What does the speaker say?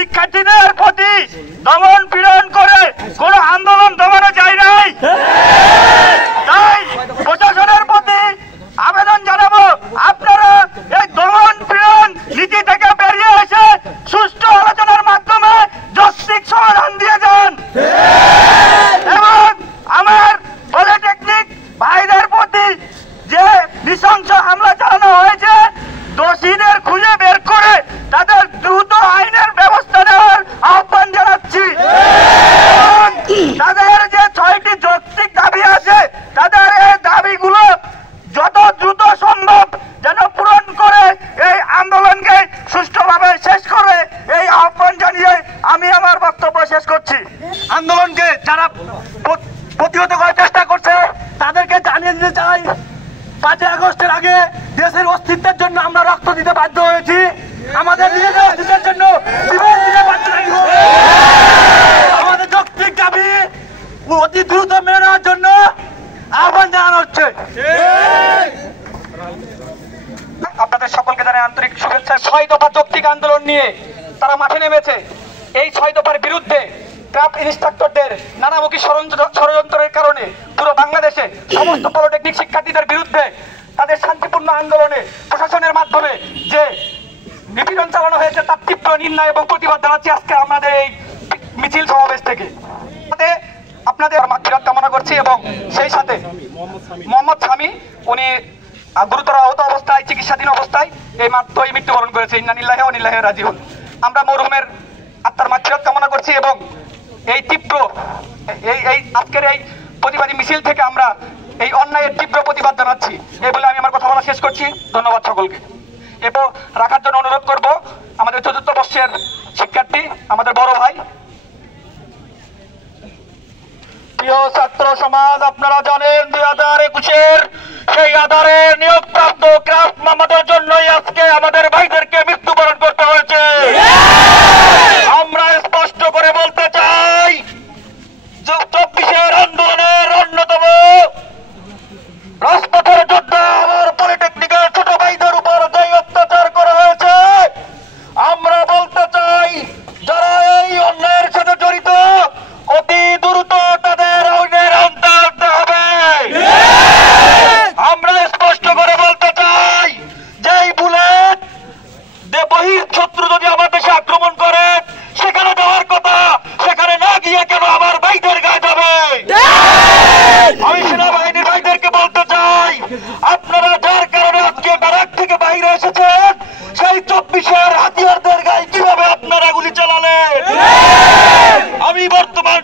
শিক্ষার্থীদের প্রতি দমন পীড়ন করে কোন আন্দোলন দমানো যায় নাই। তাই প্রশাসনের প্রতি আবেদন জানাবো, আপনারা এই দমন পীড়ন নীতি থেকে বেরিয়ে এসে সুষ্ঠু আলোচনার মাধ্যমে যৌক্তিক সমাধান দিয়ে যান এবং আমার পলিটেকনিক ভাইদের প্রতি যে নৃশংস হামলা চালানো হয়েছে দোষীদের খুঁজে বের করে তাদের দ্রুত আইনের ব্যবস্থা নেওয়ার আহ্বান জানাচ্ছি। তাদের যে 6টি যৌক্তিক দাবি আছে তাদের এই দাবিগুলো যত দ্রুত সম্ভব যেন পূরণ করে এই আন্দোলনকে সুষ্ঠুভাবে শেষ করে এই আহ্বান জানিয়ে আমি আমার বক্তব্য শেষ করছি। আন্দোলনকে যারা প্রতিহত করার চেষ্টা করছে তাদেরকে জানিয়ে দিতে চাই, 5 আগস্টের আগে দেশের অস্তিত্বের জন্য আমরা রক্ত দিতে বাধ্য হয়েছি, আমাদের নিজেদের অস্তিত্বের জন্য জীবন দিতে বাধ্য হয়েছি। আমাদের যৌক্তিক দাবি অতি দ্রুত মেনে নেওয়ার জন্য আহ্বান জানানো হচ্ছে। আপনাদের সকলকে জানাই আন্তরিক শুভেচ্ছা। 6 দফা যৌক্তিক আন্দোলন নিয়ে তারা মাঠে নেমেছে। এই 6 দফার বিরুদ্ধে ক্রাফট ইনস্ট্রাক্টরদের নানামুখী ষড়যন্ত্রের কারণে পুরো বাংলাদেশে সমস্ত পলিটেকনিক শিক্ষার্থীদের বিরুদ্ধে তাদের শান্তিপূর্ণ আন্দোলনে প্রশাসনের মাধ্যমে যে নিপীড়ন চালানো হয়েছে তার তীব্র নিন্দা এবং প্রতিবাদ জানাচ্ছি আজকে আমাদের এই মিছিল সমাবেশ থেকে। আপনাদের মাগফিরাত কামনা করছি এবং সেই সাথে মোহাম্মদ শামী উনি গুরুতর আহত অবস্থায় চিকিৎসাধীন অবস্থায় এই মাত্রই মৃত্যুবরণ করেছে। ইন্না লিল্লাহি ওয়া ইন্না ইলাইহি রাজিউন। আমরা মরহুমের আত্মার মাগফিরাত কামনা করছি এবং এই তীব্র এই আজকের এই প্রতিবাদী মিছিল থেকে আমরা এই অন্যায়ের তীব্র প্রতিবাদ জানাচ্ছি। এই বলে আমি আমার কথা বলা শেষ করছি। ধন্যবাদ সকলকে। এবং রাখার জন্য অনুরোধ করব আমাদের 4র্থ বর্ষের শিক্ষার্থী আমাদের বড় ভাই। প্রিয় ছাত্র সমাজ, আপনারা জানেন 2021-এর সেই আধারে নিয়োগপ্রাপ্ত ক্রাফট মামাদের জন্যই আজকে আমাদের ভাইদেরকে মৃত্যুবরণ করতে হয়েছে। আমরা স্পষ্ট করে বলতে চাই 24-এর আন্দোলনের অন্যতম রাজপথের যোদ্ধা আমার পলিটেকনিকের ছোট ভাইদের উপর যে অত্যাচার করা হয়েছে, আমরা বলতে চাই যারা এই অন্যায়ের সাথে জড়িত অতি দ্রুত তাদের আইনের আওতায় আনতে হবে। আমরা স্পষ্ট করে বলতে চাই যেই বুলেট বহির শত্রু যদি আমার দেশে আক্রমণ করে সেখানে যাওয়ার কথা, সেখানে না গিয়ে কেন আমার ভাইদের গায়ে যাবে? আমি সেনাবাহিনীর ভাইদেরকে বলতে চাই আপনারা যার কারণে আজকে ব্যারাক থেকে বাইরে এসেছেন সেই 24-এর হাতিয়ারদের গায়ে কিভাবে আপনারা গুলি চালালেন? আমি বর্তমান